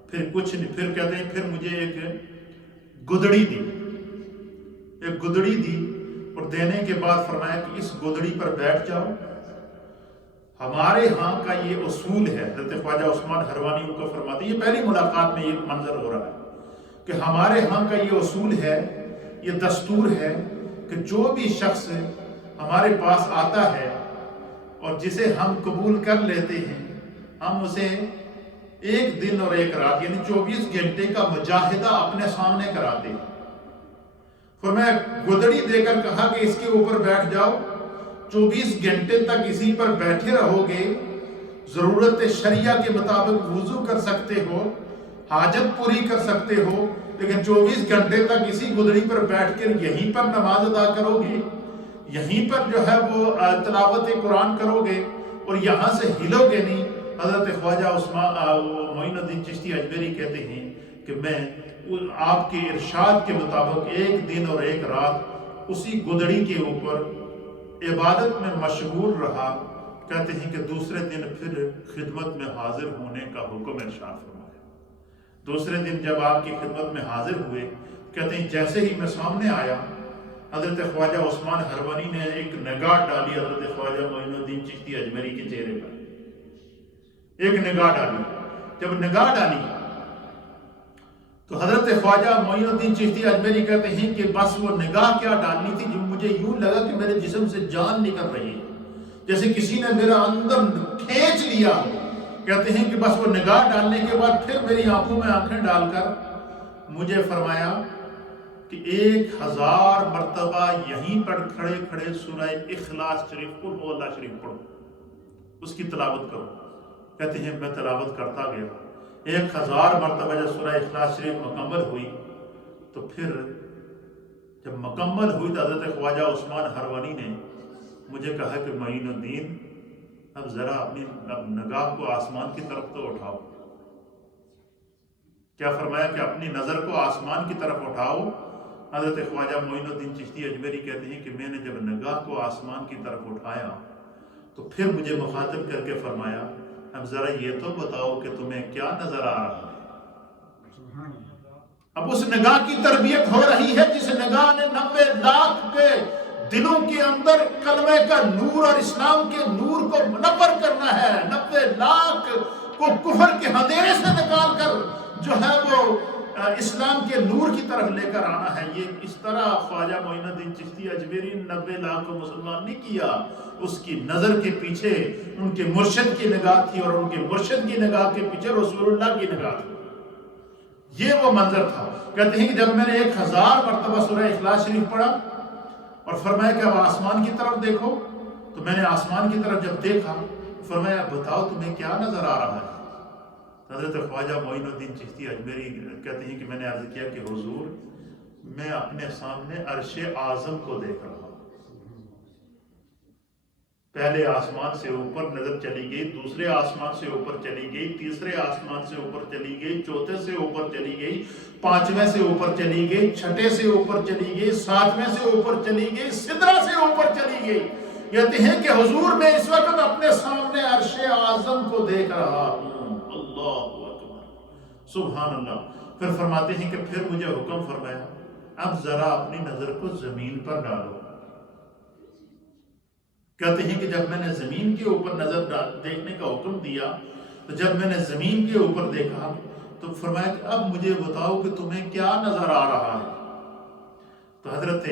پھر کچھ نہیں، پھر کہتے ہیں پھر مجھے ایک گدڑی دی، اور اور دینے کے بعد فرمایا کہ اس گدڑی پر بیٹھ جاؤ، ہمارے ہاں کا یہ اصول ہے۔ حضرت خواجہ عثمان حروانی ان کو فرماتے ہیں، یہ پہلی ملاقات میں یہ منظر ہو رہا ہے کہ ہمارے ہاں کا یہ اصول ہے، یہ دستور ہے کہ جو بھی شخص ہمارے پاس آتا ہے اور جسے ہم قبول کر لیتے ہیں، ہم اسے ایک دن اور ایک رات یعنی 24 گھنٹے کا مجاہدہ اپنے سامنے کراتے ہیں۔ فرمایا گدڑی دے کر کہا کہ اس کے اوپر بیٹھ جاؤ، 24 گھنٹے تک اسی پر بیٹھے رہو گے، ضرورت شریعہ کے مطابق وضو کر سکتے ہو، حاجت پوری کر سکتے ہو، لیکن 24 گھنٹے تک اسی گدڑی پر بیٹھ کر یہیں پر نماز ادا کرو گے، یہیں پر جو ہے وہ تلاوت قرآن کرو گے اور یہاں سے ہلو گے نہیں۔ حضرت خواجہ معین الدین چشتی اجمیری کہتے ہیں کہ میں آپ کے ارشاد کے مطابق ایک دن اور ایک رات اسی گدڑی کے اوپر عبادت میں مشغول رہا۔ کہتے ہیں کہ دوسرے دن پھر خدمت میں حاضر ہونے کا حکم ارشاد فرمایا۔ دوسرے دن جب آپ کی خدمت میں حاضر ہوئے، کہتے ہیں جیسے ہی میں سامنے آیا، حضرت خواجہ عثمان حروانی نے ایک نگاہ ڈالی حضرت خواجہ معین الدین چشتی اجمیری کے چہرے پر، ایک نگاہ ڈالی۔ جب نگاہ ڈالی تو حضرت خواجہ معین الدین چشتی اجمیری کہتے ہیں کہ بس وہ نگاہ کیا ڈالنی تھی، جو مجھے یوں لگا کہ میرے جسم سے جان نکل رہی ہے، جیسے کسی نے میرا اندر کھینچ لیا۔ کہتے ہیں کہ بس وہ نگاہ ڈالنے کے بعد پھر میری آنکھوں میں آنکھیں ڈال کر مجھے فرمایا کہ 1000 مرتبہ یہیں پر کھڑے کھڑے سورہ اخلاص شریف قل هو اللہ شریف پڑھو، اس کی تلاوت کرو۔ کہتے ہیں میں تلاوت کرتا گیا، 1000 مرتبہ جب سورہ اخلاص شریف مکمل ہوئی تو پھر جب مکمل ہوئی تو حضرت خواجہ عثمان حروانی نے مجھے کہا کہ معین الدین اب ذرا اپنی نگاہ کو آسمان کی طرف تو اٹھاؤ۔ کیا فرمایا کہ اپنی نظر کو آسمان کی طرف اٹھاؤ۔ حضرت خواجہ معین الدین چشتی اجمیری کہتے ہیں کہ میں نے جب نگاہ کو آسمان کی طرف اٹھایا تو پھر مجھے مخاطب کر کے فرمایا اب ذرا یہ تو بتاؤ کہ تمہیں کیا نظر آ رہا ہے۔ اب اس نگاہ کی تربیت ہو رہی ہے جس نگاہ نے 90 لاکھ کے دلوں کے اندر کلمے کا نور اور اسلام کے نور کو منور کرنا ہے، 90 لاکھ کو کفر کے اندھیرے سے نکال کر جو ہے وہ اسلام کے نور کی طرف لے کر آنا ہے۔ یہ اس طرح خواجہ معین الدین چشتی اجمیری 90 لاکھ کو مسلمان نہیں کیا، اس کی نظر کے پیچھے ان کے مرشد کی نگاہ تھی اور ان کے مرشد کی نگاہ کے پیچھے رسول اللہ کی نگاہ تھی۔ یہ وہ منظر تھا۔ کہتے ہیں کہ جب میں نے 1000 مرتبہ سورہ اخلاص شریف پڑھا اور فرمایا کہ اب آسمان کی طرف دیکھو، تو میں نے آسمان کی طرف جب دیکھا فرمایا بتاؤ تمہیں کیا نظر آ رہا ہے۔ حضرت خواجہ معین الدین چشتی اجمیری کہتے ہیں کہ میں نے عرض کیا کہ حضور میں اپنے سامنے عرش اعظم کو دیکھ رہا ہوں۔ پہلے آسمان سے اوپر نظر چلی گئی، دوسرے آسمان سے اوپر چلی گئی، تیسرے آسمان سے اوپر چلی گئی، چوتھے سے اوپر چلی گئی، 5ویں سے اوپر چلی گئی، 6ٹھے سے اوپر چلی گئی، 7ویں سے اوپر چلی گئی، سدرہ سے اوپر چلی گئی۔ کہتے ہیں کہ حضور میں اس وقت اپنے سامنے عرش اعظم کو دیکھ رہا ہوں۔ اللہ اکبر، سبحان اللہ۔ پھر فرماتے ہیں کہ پھر مجھے حکم فرمایا اب ذرا اپنی نظر کو زمین پر ڈالو۔ کہتے ہیں کہ جب میں نے زمین کے اوپر نظر دیکھنے کا حکم دیا تو جب میں نے زمین کے اوپر دیکھا تو فرمایا کہ اب مجھے بتاؤ کہ تمہیں کیا نظر آ رہا ہے۔ تو حضرت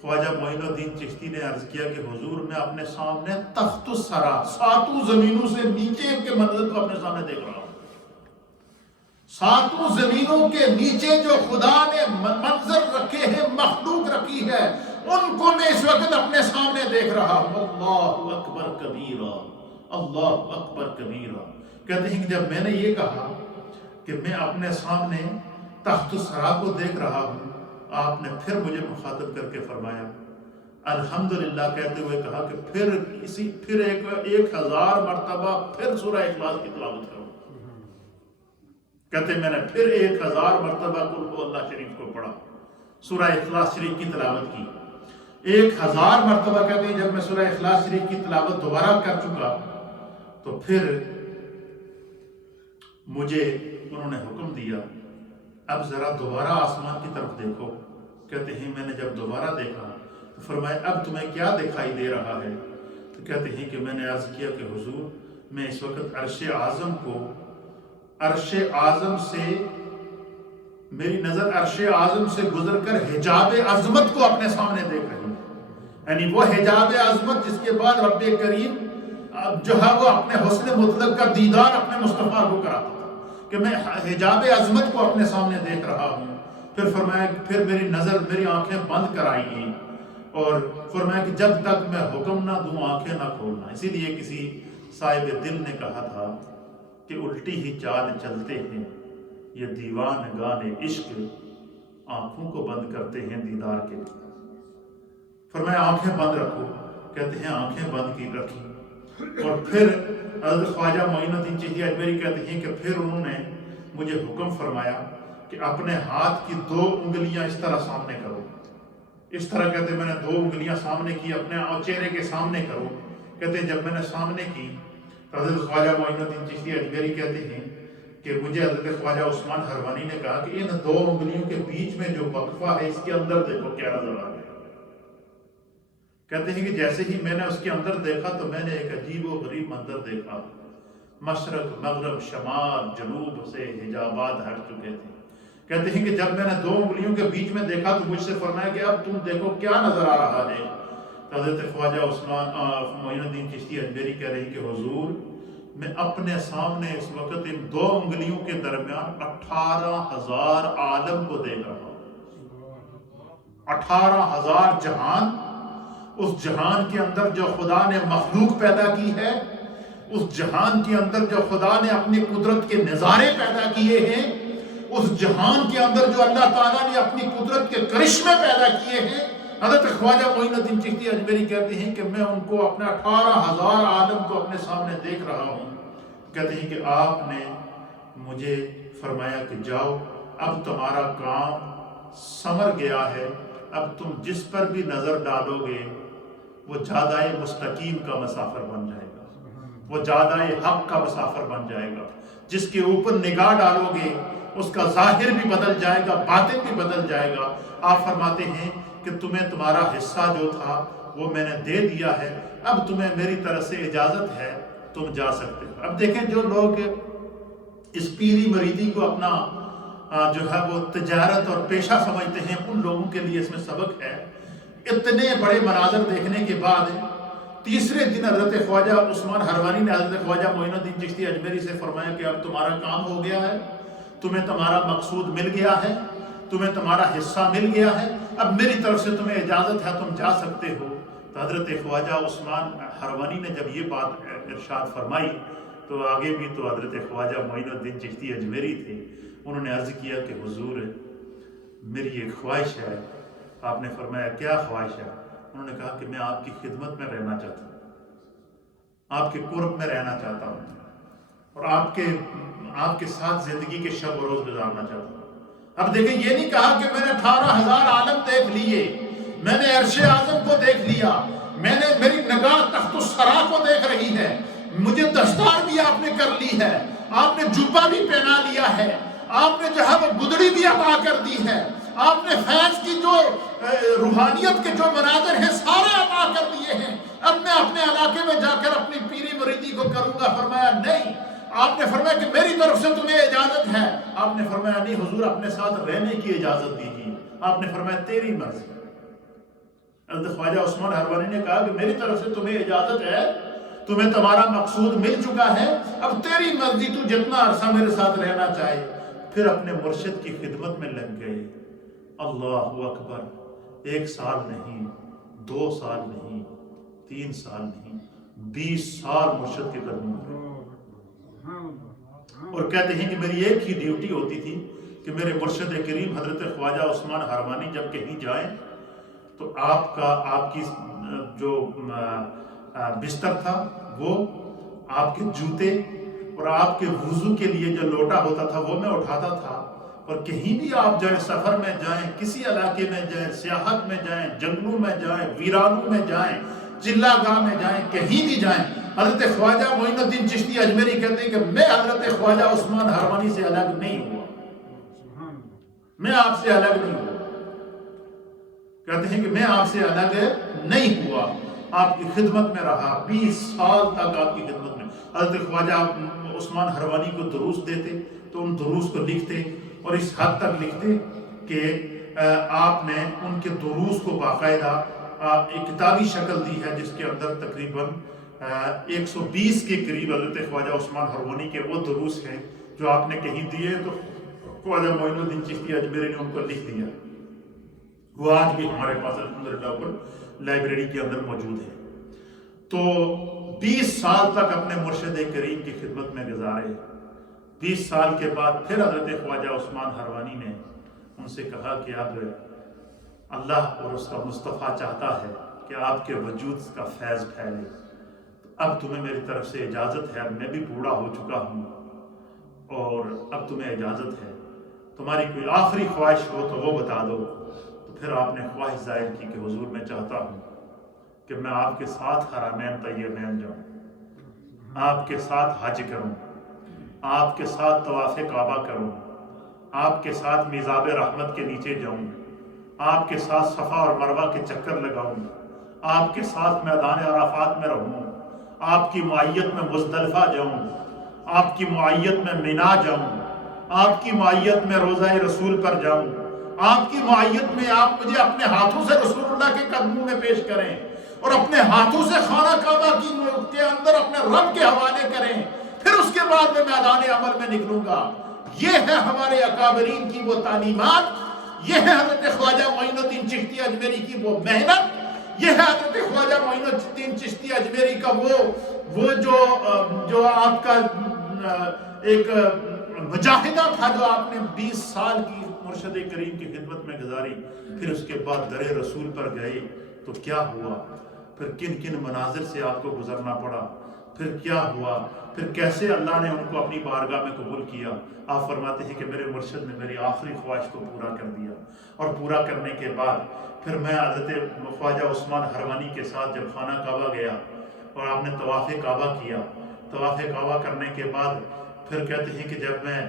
خواجہ معین الدین چشتی نے عرض کیا کہ حضور میں اپنے سامنے تخت الثری، 7 زمینوں سے نیچے کے منظر کو اپنے سامنے دیکھ رہا ہوں۔ 7 زمینوں کے نیچے جو خدا نے منظر رکھے ہیں، مخلوق رکھی ہے، ان کو میں اس وقت اپنے سامنے دیکھ رہا ہوں۔ اللہ اکبر کبیرہ، اللہ اکبر کبیرہ۔ کہتے ہیں کہ جب میں نے یہ کہا کہ میں اپنے سامنے تخت الثری کو دیکھ رہا ہوں، آپ نے پھر مجھے مخاطب کر کے فرمایا الحمدللہ کہتے ہوئے کہا کہ پھر 1000 مرتبہ پھر سورہ اخلاص کی تلاوت کرو۔ کہتے میں نے پھر 1000 مرتبہ قل هو اللہ شریف کو پڑھا، سورہ اخلاص شریف کی تلاوت کی۔ 1000 مرتبہ کہتے ہیں جب میں سورہ اخلاص شریف کی تلاوت دوبارہ کر چکا تو پھر مجھے انہوں نے حکم دیا اب ذرا دوبارہ آسمان کی طرف دیکھو۔ کہتے ہیں میں نے جب دوبارہ دیکھا تو فرمایا اب تمہیں کیا دکھائی دے رہا ہے؟ تو کہتے ہیں کہ میں نے عرض کیا کہ حضور میں اس وقت عرش اعظم سے میری نظر عرش اعظم سے گزر کر حجاب عظمت کو اپنے سامنے دیکھ رہی ہوں، یعنی وہ حجاب عظمت جس کے بعد رب کریم جو ہے وہ اپنے حسن مطلق کا دیدار اپنے مصطفیٰ کو کراتا تھا، کہ میں حجاب عظمت کو اپنے سامنے دیکھ رہا ہوں۔ پھر فرمایا پھر میری آنکھیں بند کرائی گئی اور فرمایا کہ جب تک میں حکم نہ دوں آنکھیں نہ کھولنا۔ اسی لیے کسی صاحب دل نے کہا تھا کہ الٹی ہی چال چلتے ہیں یہ دیوان گانے عشق، آنکھوں کو بند کرتے ہیں دیدار کے لیے۔ فرمایا آنکھیں بند رکھو، کہتے ہیں آنکھیں بند کی رکھی۔ اور پھر حضرت خواجہ معین الدین چشتی اجمیری کہتے ہیں کہ پھر انہوں نے مجھے حکم فرمایا کہ اپنے ہاتھ کی 2 انگلیاں اس طرح سامنے کرو۔ اس طرح کہتے ہیں میں نے 2 انگلیاں سامنے کی، اپنے چہرے کے سامنے کرو۔ کہتے ہیں جب میں نے سامنے کی حضرت خواجہ معین الدین چشتی اجمیری کہتے ہیں کہ مجھے حضرت خواجہ عثمان حروانی نے کہا کہ ان 2 انگلیوں کے بیچ میں جو وقفہ ہے اس کے اندر دیکھو کیا نظر آ گیا۔ کہتے ہیں کہ جیسے ہی میں نے اس کے اندر دیکھا تو میں نے ایک عجیب و غریب منظر دیکھا۔ مشرق مغرب شمال جنوب سے حجابات ہٹ چکے تھے۔ کہتے ہیں کہ جب میں نے 2 انگلیوں کے بیچ میں دیکھا تو مجھ سے فرمایا کہ اب تم دیکھو کیا نظر آ رہا ہے۔ حضرت خواجہ عثمان معین الدین چشتی اجمیری کہہ رہی کہ حضور میں اپنے سامنے اس وقت ان 2 انگلیوں کے درمیان 18,000 عالم کو دیکھ رہا ہوں۔ 18,000 جہان، اس جہان کے اندر جو خدا نے مخلوق پیدا کی ہے، اس جہان کے اندر جو خدا نے اپنی قدرت کے نظارے پیدا کیے ہیں، اس جہان کے اندر جو اللہ تعالیٰ نے اپنی قدرت کے کرشمے پیدا کیے ہیں، حضرت خواجہ معین الدین چشتی اجمیری کہتے ہیں کہ میں ان کو اپنے 18,000 عالم کو اپنے سامنے دیکھ رہا ہوں۔ کہتے ہیں کہ آپ نے مجھے فرمایا کہ جاؤ اب تمہارا کام ثمر گیا ہے، اب تم جس پر بھی نظر ڈالو گے وہ جادۂ مستقیم کا مسافر بن جائے گا، وہ جادۂ حق کا مسافر بن جائے گا۔ جس کے اوپر نگاہ ڈالو گے اس کا ظاہر بھی بدل جائے گا، باطن بھی بدل جائے گا۔ آپ فرماتے ہیں کہ تمہیں تمہارا حصہ جو تھا وہ میں نے دے دیا ہے، اب تمہیں میری طرف سے اجازت ہے، تم جا سکتے ہو۔ اب دیکھیں جو لوگ اس پیری مریدی کو اپنا جو ہے وہ تجارت اور پیشہ سمجھتے ہیں، ان لوگوں کے لیے اس میں سبق ہے۔ اتنے بڑے مناظر دیکھنے کے بعد تیسرے دن حضرت خواجہ عثمان حروانی نے حضرت خواجہ معین الدین چشتی اجمیری سے فرمایا کہ اب تمہارا کام ہو گیا ہے، تمہیں تمہارا مقصود مل گیا ہے، تمہیں تمہارا حصہ مل گیا ہے، اب میری طرف سے تمہیں اجازت ہے، تم جا سکتے ہو۔ تو حضرت خواجہ عثمان حروانی نے جب یہ بات ارشاد فرمائی تو آگے بھی تو حضرت خواجہ معین الدین چشتی اجمیری تھے، انہوں نے عرض کیا کہ حضور میری ایک خواہش ہے۔ آپ نے فرمایا کیا خواہش ہے؟ انہوں نے کہا کہ میں آپ کی خدمت میں رہنا چاہتا ہوں، آپ کے قرب میں رہنا چاہتا ہوں اور آپ کے ساتھ زندگی کے شب و روز گزارنا چاہتا ہوں۔ اب دیکھیں یہ نہیں کہا کہ میں نے 18,000 عالم دیکھ لیے، میں نے عرش اعظم کو دیکھ لیا، میری نگاہ تخت الثری کو دیکھ رہی ہے، مجھے دستار بھی آپ نے کر لی ہے، آپ نے جبہ بھی پہنا لیا ہے، آپ نے جو ہے وہ گدڑی بھی عطا کر دی ہے، آپ نے فیض کی جو روحانیت کے جو مناظر ہیں سارے عطا کر دیے ہیں، اب میں اپنے علاقے میں جا کر اپنی پیری مریدی کو کروں گا۔ فرمایا نہیں، آپ نے فرمایا کہ میری طرف سے تمہیں اجازت ہے۔ آپ نے فرمایا نہیں حضور اپنے ساتھ رہنے کی اجازت دیجیے۔ آپ نے فرمایا تیری مرضی۔ حضرت خواجہ عثمان حروانی نے کہا کہ میری طرف سے تمہیں اجازت ہے، تمہیں تمہارا مقصود مل چکا ہے، اب تیری مرضی، تو جتنا عرصہ میرے ساتھ رہنا چاہے۔ پھر اپنے مرشد کی خدمت میں لگ گئے۔ اللہ اکبر، 1 سال نہیں، 2 سال نہیں، 3 سال نہیں، 20 سال مرشد کے قدموں میں۔ اور کہتے ہیں کہ میری ایک ہی ڈیوٹی ہوتی تھی کہ میرے مرشد کریم حضرت خواجہ عثمان حروانی جب کہیں جائیں تو آپ کی جو بستر تھا وہ، آپ کے جوتے اور آپ کے وضو کے لیے جو لوٹا ہوتا تھا وہ میں اٹھاتا تھا، اور کہیں بھی آپ جائیں، سفر میں جائیں، کسی علاقے میں جائیں، سیاحت میں جائیں، جنگلوں میں جائیں، ویرانوں میں جائیں، چلا گاہ میں جائیں، کہیں بھی جائیں، حضرت خواجہ معین الدین چشتی اجمیری کہتے ہیں کہ میں حضرت خواجہ عثمان حروانی سے الگ نہیں ہوا، میں آپ سے الگ نہیں ہوا۔ کہتے ہیں کہ میں آپ سے الگ نہیں ہوا، آپ کی خدمت میں رہا، 20 سال تک آپ کی خدمت میں۔ حضرت خواجہ عثمان ہروانی کو دروس دیتے تو ان دروس کو لکھتے، اور اس حد تک لکھتے کہ آپ نے ان کے دروس کو باقاعدہ ایک کتابی شکل دی ہے، جس کے اندر تقریباً 120 کے قریب حضرت خواجہ عثمان ہروانی کے وہ دروس ہیں جو آپ نے کہیں دیے، تو خواجہ معین الدین چشتی اجمیری نے ان کو لکھ دیا، وہ آج بھی ہمارے پاس الحمدللہ پر لائبریری کے اندر موجود ہے۔ تو 20 سال تک اپنے مرشد کریم کی خدمت میں گزارے۔ 20 سال کے بعد پھر حضرت خواجہ عثمان ہروانی نے ان سے کہا کہ اب اللہ اور اس کا مصطفیٰ چاہتا ہے کہ آپ کے وجود کا فیض پھیلے، اب تمہیں میری طرف سے اجازت ہے، میں بھی بوڑھا ہو چکا ہوں اور اب تمہیں اجازت ہے، تمہاری کوئی آخری خواہش ہو تو وہ بتا دو۔ تو پھر آپ نے خواہش ظاہر کی کہ حضور میں چاہتا ہوں کہ میں آپ کے ساتھ حرمین طیبین جاؤں، آپ کے ساتھ حج کروں، آپ کے ساتھ طواف کعبہ کروں، آپ کے ساتھ میزاب رحمت کے نیچے جاؤں، آپ کے ساتھ صفا اور مروہ کے چکر لگاؤں، آپ کے ساتھ میدان عرفات میں رہوں، آپ کی معیت میں مزدلفہ جاؤں، آپ کی معیت میں مینا جاؤں، آپ کی معیت میں روضہ رسول پر جاؤں، آپ کی معیت میں آپ مجھے اپنے ہاتھوں سے رسول اللہ کے قدموں میں پیش کریں اور اپنے ہاتھوں سے خانہ کعبہ کے اندر اپنے رب کے حوالے کریں، پھر اس کے بعد میں میدان عمل میں نکلوں گا۔ یہ ہے ہمارے اکابرین کی وہ تعلیمات، یہ ہے حضرت خواجہ معین الدین چشتی اجمیری کی وہ محنت، یہ ہے حضرت خواجہ معین الدین چشتی اجمیری کا وہ جو آپ کا ایک مجاہدہ تھا، جو آپ نے 20 سال کی مرشد کریم کی خدمت میں گزاری۔ پھر اس کے بعد در رسول پر گئے تو کیا ہوا، پھر کن کن مناظر سے آپ کو گزرنا پڑا، پھر کیا ہوا، پھر کیسے اللہ نے ان کو اپنی بارگاہ میں قبول کیا۔ آپ فرماتے ہیں کہ میرے مرشد نے میری آخری خواہش کو پورا کر دیا، اور پورا کرنے کے بعد پھر میں حضرت خواجہ عثمان ہروانی کے ساتھ جب خانہ کعبہ گیا اور آپ نے طواف کعبہ کیا، طواف کعبہ کرنے کے بعد پھر کہتے ہیں کہ جب میں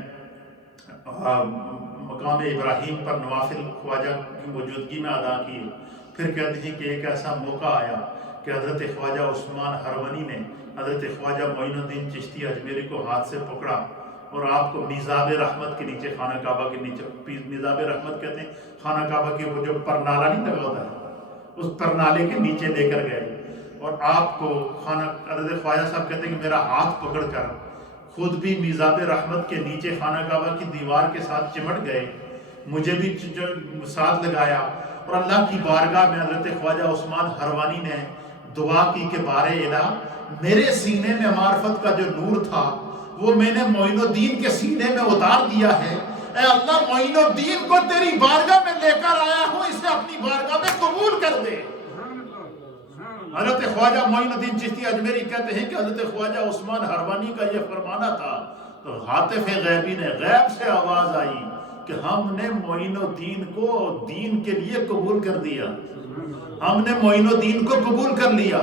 مقام ابراہیم پر نوافل خواجہ کی موجودگی میں ادا کیے، پھر کہتے ہیں کہ ایک ایسا موقع آیا کہ حضرت خواجہ عثمان ہروانی نے حضرت خواجہ معین الدین چشتی اجمیری کو ہاتھ سے پکڑا اور آپ کو میزاب رحمت کے نیچے، خانہ کعبہ کے نیچے، میزاب رحمت کہتے ہیں خانہ کعبہ کے وہ جو پرنالہ نہیں لگا ہوتا ہے، اس پرنالے کے نیچے لے کر گئے، اور آپ کو حضرت خواجہ صاحب کہتے ہیں کہ میرا ہاتھ پکڑ کر خود بھی میزاب رحمت کے نیچے خانہ کعبہ کی دیوار کے ساتھ چمٹ گئے، مجھے بھی ساتھ لگایا، اور اللہ کی بارگاہ میں حضرت خواجہ عثمان ہروانی نے دعا کی کہ بارے الہ، میرے سینے میں معرفت کا جو نور تھا وہ میں نے معین الدین کے سینے میں اتار دیا ہے، اے اللہ معین الدین کو تیری بارگاہ میں لے کر آیا ہوں، اسے اپنی بارگاہ میں قبول کر دے۔ حضرت خواجہ معین الدین چشتی اجمیری کہتے ہیں کہ حضرت خواجہ عثمان ہروانی کا یہ فرمانا تھا تو ہاتف غیبی نے غیب سے آواز آئی کہ ہم نے معین الدین کو دین کے لیے قبول کر دیا، ہم نے معین الدین کو قبول کر لیا۔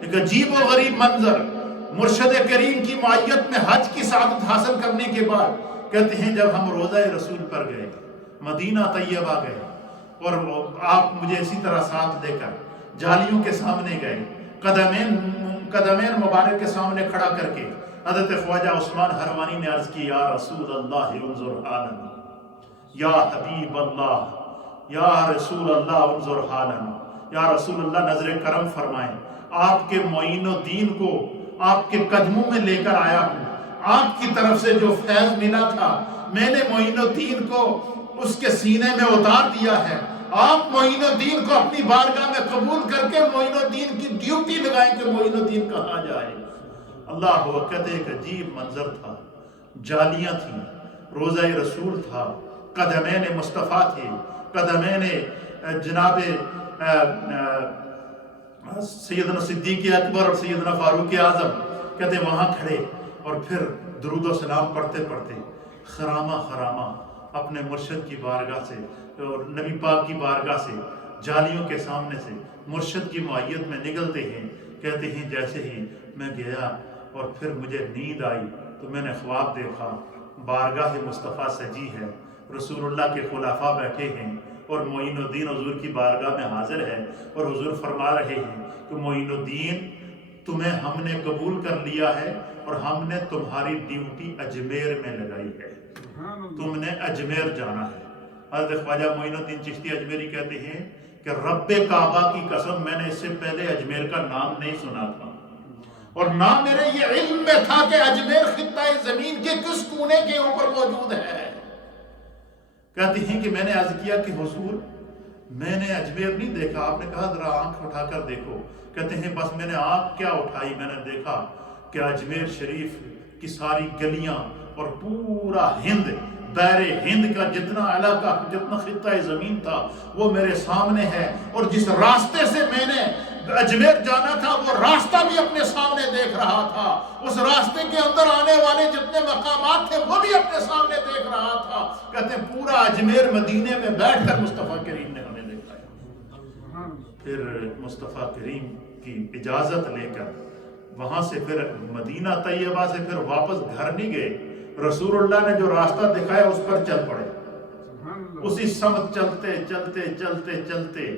ایک عجیب و غریب منظر، مرشد کریم کی معیت میں حج کی سعادت حاصل کرنے کے بعد کہتے ہیں جب ہم روضہ رسول پر گئے، مدینہ طیبہ گئے، اور آپ مجھے اسی طرح ساتھ لے کر جالیوں کے سامنے گئے، قدمین مبارک کے سامنے کھڑا کر کے حضرت خواجہ عثمان ہروانی نے عرض کی، یا رسول اللہ انظر حالنا، یا حبیب اللہ، یا رسول اللہ انظر حالنا، یا رسول اللہ نظر کرم فرمائیں، آپ کے معین الدین کو آپ کے قدموں میں لے کر آیا ہوں، آپ کی طرف سے جو فیض ملا تھا میں نے معین الدین کو اس کے سینے میں اتار دیا ہے، آپ معین الدین کو اپنی بارگاہ میں قبول کر کے معین الدین کی ڈیوٹی لگائیں کہ معین الدین کہاں جائے۔ اللہ وقت ایک عجیب منظر تھا، جالیاں تھیں، روضہ رسول تھا، قدمین مصطفیٰ تھے، قدمین جناب سیدنا صدیق اکبر اور سیدنا فاروق اعظم کہتے وہاں کھڑے، اور پھر درود و سلام پڑھتے پڑھتے خرامہ خرامہ اپنے مرشد کی بارگاہ سے اور نبی پاک کی بارگاہ سے جالیوں کے سامنے سے مرشد کی معیت میں نکلتے ہیں۔ کہتے ہیں جیسے ہی میں گیا اور پھر مجھے نیند آئی تو میں نے خواب دیکھا، بارگاہ مصطفیٰ سجی ہے، رسول اللہ کے خلفاء بیٹھے ہیں اور معین الدین حضور کی بارگاہ میں حاضر ہے اور حضور فرما رہے ہیں کہ معین الدین تمہیں ہم نے قبول کر لیا ہے اور ہم نے تمہاری ڈیوٹی اجمیر میں لگائی ہے، تم نے اجمیر جانا ہے۔ حضرت خواجہ معین الدین چشتی اجمیری کہتے ہیں کہ رب کعبہ کی قسم میں نے اس سے پہلے اجمیر کا نام نہیں سنا تھا، اور نہ میرے یہ علم میں تھا کہ اجمیر خطہ زمین کے کس کونے کے اوپر موجود ہے۔ کہتے ہیں کہ میں نے عرض کیا کہ حضور میں نے اجمیر نہیں دیکھا۔ آپ نے کہا ذرا آنکھ اٹھا کر دیکھو۔ کہتے ہیں بس میں نے آنکھ کیا اٹھائی، میں نے دیکھا کہ اجمیر شریف کی ساری گلیاں اور پورا ہند، دائر ہند کا جتنا علاقہ، جتنا خطہ زمین تھا وہ میرے سامنے ہے، اور جس راستے سے میں نے اجمیر جانا تھا وہ راستہ بھی اپنے سامنے دیکھ رہا تھا، اس راستے کے اندر آنے والے جتنے مقامات تھے وہ بھی اپنے سامنے دیکھ رہا تھا۔ کہتے ہیں پورا اجمیر مدینے میں بیٹھ کر مصطفیٰ کریم نے ہمیں دیکھا۔ پھر مصطفیٰ کریم کی اجازت لے کر وہاں سے پھر مدینہ طیبہ سے پھر واپس گھر نہیں گئے، رسول اللہ نے جو راستہ دکھایا اس پر چل پڑے، اسی سمت چلتے چلتے چلتے چلتے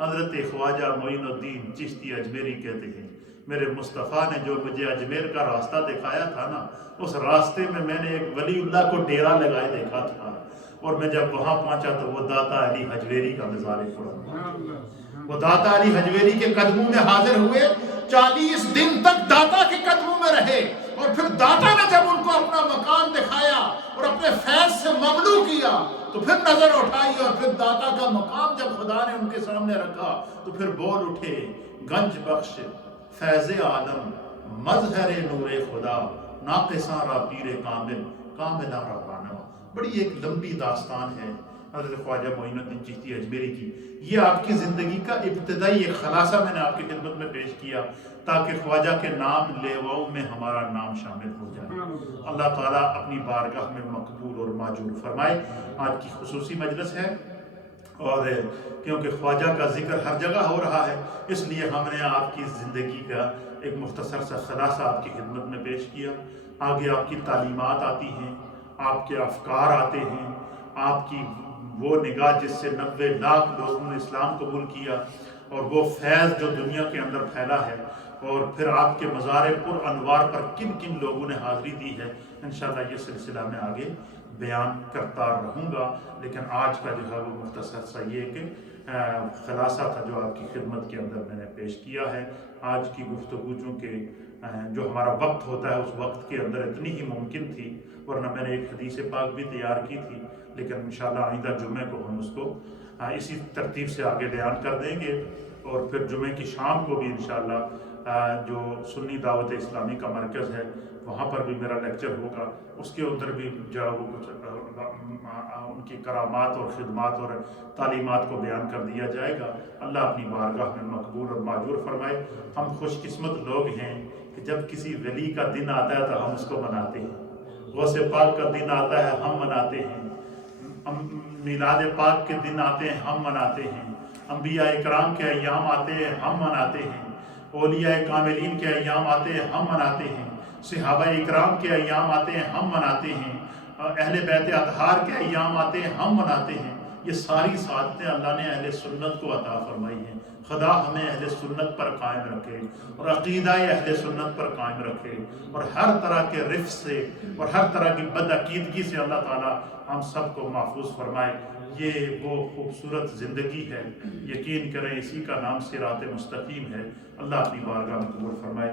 حضرت خواجہ معین الدین چشتی اجمیری کہتے ہیں میرے مصطفیٰ نے جو مجھے اجمیر کا راستہ دکھایا تھا نا، اس راستے میں نے ایک ولی اللہ کو ڈیرا لگائے دیکھا تھا، اور میں جب وہاں پہنچا تو وہ داتا علی حجویری کا مزار پڑا، وہ داتا علی حجویری کے قدموں میں حاضر ہوئے، 40 دن تک داتا کے قدموں میں رہے، اور پھر داتا نے جب ان کو اپنا مقام دکھایا اور اپنے فیض سے مملو کیا تو پھر نظر اٹھائی، اور پھر داتا کا مقام جب خدا نے ان کے سامنے رکھا تو پھر بول اٹھے گنج بخش فیض عالم مظہر نور خدا ناقصاں را پیر کامل کاملاں را بانوا۔ بڑی ایک لمبی داستان ہے حضرت خواجہ معین الدین چشتی اجمیری کی۔ یہ آپ کی زندگی کا ابتدائی ایک خلاصہ میں نے آپ کی خدمت میں پیش کیا تاکہ خواجہ کے نام لیواؤں میں ہمارا نام شامل ہو جائے۔ اللہ تعالیٰ اپنی بارگاہ میں مقبول اور معجور فرمائے۔ آج کی خصوصی مجلس ہے، اور کیونکہ خواجہ کا ذکر ہر جگہ ہو رہا ہے اس لیے ہم نے آپ کی زندگی کا ایک مختصر سا خلاصہ آپ کی خدمت میں پیش کیا۔ آگے آپ کی تعلیمات آتی ہیں، آپ کے افکار آتے ہیں، آپ کی وہ نگاہ جس سے 90 لاکھ لوگوں نے اسلام قبول کیا، اور وہ فیض جو دنیا کے اندر پھیلا ہے، اور پھر آپ کے مزار پر انوار پر کن کن لوگوں نے حاضری دی ہے، انشاءاللہ یہ سلسلہ میں آگے بیان کرتا رہوں گا۔ لیکن آج کا جو ہے وہ مختصر سا یہ کہ خلاصہ تھا جو آپ کی خدمت کے اندر میں نے پیش کیا ہے۔ آج کی گفتگو چونکہ جو ہمارا وقت ہوتا ہے اس وقت کے اندر اتنی ہی ممکن تھی، ورنہ میں نے ایک حدیث پاک بھی تیار کی تھی، لیکن انشاءاللہ آئندہ جمعے کو ہم اس کو اسی ترتیب سے آگے بیان کر دیں گے، اور پھر جمعے کی شام کو بھی انشاءاللہ جو سنی دعوت اسلامی کا مرکز ہے وہاں پر بھی میرا لیکچر ہوگا، اس کے اندر بھی جو ہے وہ کچھ ان کی کرامات اور خدمات اور تعلیمات کو بیان کر دیا جائے گا۔ اللہ اپنی بارگاہ میں مقبول اور معجور فرمائے۔ ہم خوش قسمت لوگ ہیں کہ جب کسی ولی کا دن آتا ہے تو ہم اس کو مناتے ہیں، غوث پاک کا دن آتا ہے ہم مناتے ہیں، میلاد پاک کے دن آتے ہیں ہم مناتے ہیں، انبیاء اکرام کے ایام آتے ہیں ہم مناتے ہیں، اولیاء کاملین کے ایام آتے ہیں ہم مناتے ہیں، صحابہ اکرام کے ایام آتے ہیں ہم مناتے ہیں، اہل بیت اطہار کے ایام آتے ہیں ہم مناتے ہیں۔ یہ ساری سعادتیں اللہ نے اہل سنت کو عطا فرمائی ہیں۔ خدا ہمیں اہل سنت پر قائم رکھے اور عقیدہ اہل سنت پر قائم رکھے، اور ہر طرح کے رفس سے اور ہر طرح کی بدعقیدگی سے اللہ تعالیٰ ہم سب کو محفوظ فرمائے۔ یہ وہ خوبصورت زندگی ہے، یقین کریں اسی کا نام صراط مستقیم ہے۔ اللہ اپنی بارگاہ میں قبول فرمائے۔